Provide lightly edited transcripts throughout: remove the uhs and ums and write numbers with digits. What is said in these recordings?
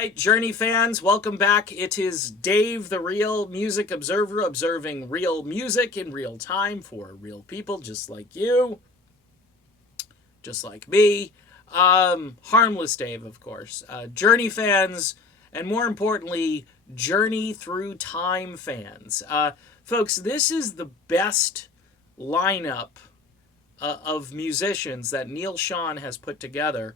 Right, Journey fans, welcome back. It is Dave, the Real Music Observer, observing real music in real time for real people just like you, just like me. Harmless Dave, of course. Journey fans, and more importantly, Journey Through Time fans. Folks, this is the best lineup of musicians that Neil Schon has put together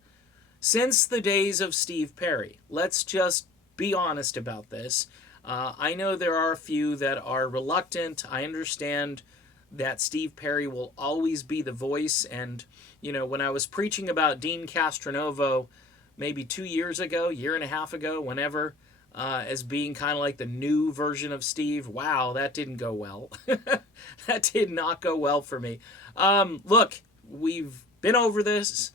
since the days of Steve Perry. Let's just be honest about this. I know there are a few that are reluctant. I understand that Steve Perry will always be the voice. And, when I was preaching about Dean Castronovo maybe 2 years ago, year and a half ago, whenever, as being kind of like the new version of Steve, wow, that didn't go well. That did not go well for me. Look, we've been over this.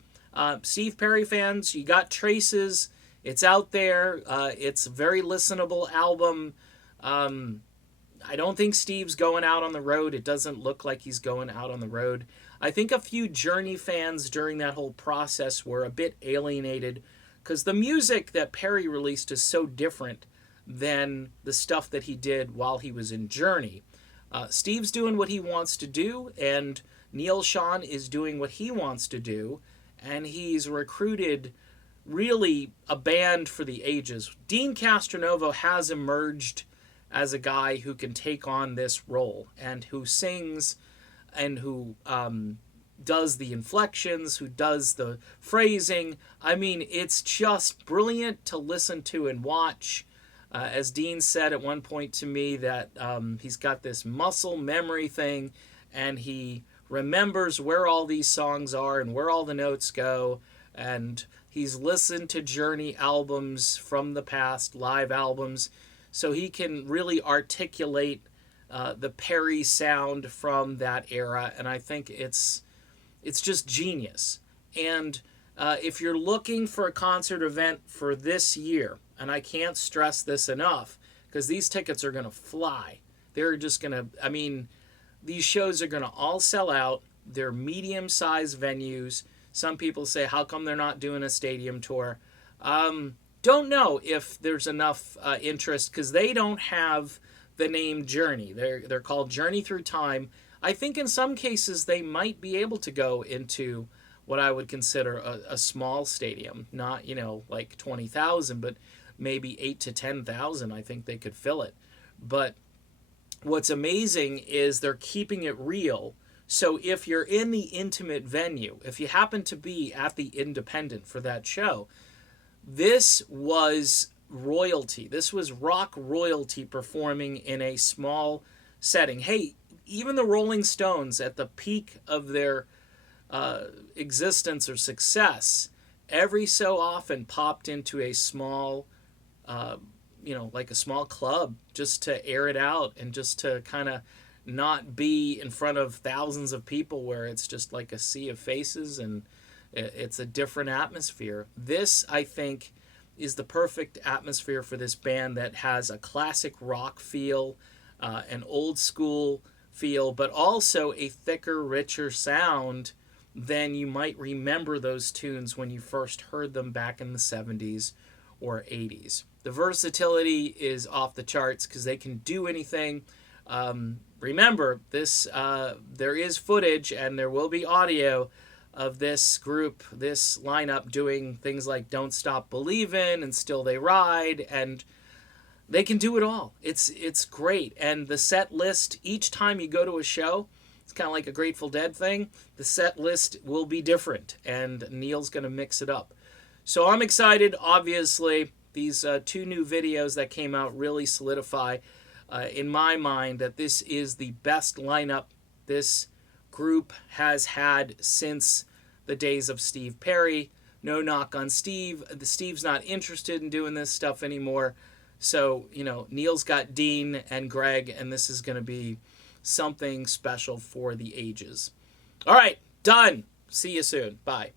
Steve Perry fans, you got Traces. It's out there. It's a very listenable album. I don't think Steve's going out on the road. It doesn't look like he's going out on the road. I think a few Journey fans during that whole process were a bit alienated because the music that Perry released is so different than the stuff that he did while he was in Journey. Steve's doing what he wants to do, and Neil Schon is doing what he wants to do. And he's recruited really a band for the ages. Dean Castronovo has emerged as a guy who can take on this role and who sings and who does the inflections, who does the phrasing. I mean, it's just brilliant to listen to and watch. As Dean said at one point to me that he's got this muscle memory thing, and he remembers where all these songs are and where all the notes go, and he's listened to Journey albums from the past, live albums, so he can really articulate the Perry sound from that era, and I think it's just genius. And if you're looking for a concert event for this year, and I can't stress this enough, because these tickets are going to fly. They're just going to, these shows are going to all sell out. They're medium-sized venues. Some people say, how come they're not doing a stadium tour? Don't know if there's enough interest, because they don't have the name Journey. They're called Journey Through Time. I think in some cases they might be able to go into what I would consider a small stadium. Not, like 20,000, but maybe 8 to 10,000. I think they could fill it. But what's amazing is they're keeping it real. So if you're in the intimate venue, if you happen to be at the Independent for that show, this was royalty. This was rock royalty performing in a small setting. Hey, even the Rolling Stones at the peak of their existence or success, every so often popped into a small like a small club, just to air it out and just to kind of not be in front of thousands of people where it's just like a sea of faces and it's a different atmosphere. This, I think, is the perfect atmosphere for this band that has a classic rock feel, an old school feel, but also a thicker, richer sound than you might remember those tunes when you first heard them back in the 70s or 80s. The versatility is off the charts because they can do anything. Remember, there is footage and there will be audio of this group, this lineup, doing things like Don't Stop Believin' and Still They Ride, and they can do it all. It's great. And the set list, each time you go to a show, it's kind of like a Grateful Dead thing, the set list will be different, and Neil's going to mix it up. So I'm excited, obviously. These 2 new videos that came out really solidify, in my mind, that this is the best lineup this group has had since the days of Steve Perry. No knock on Steve. Steve's not interested in doing this stuff anymore. So, Neil's got Dean and Greg, and this is going to be something special for the ages. All right, done. See you soon. Bye.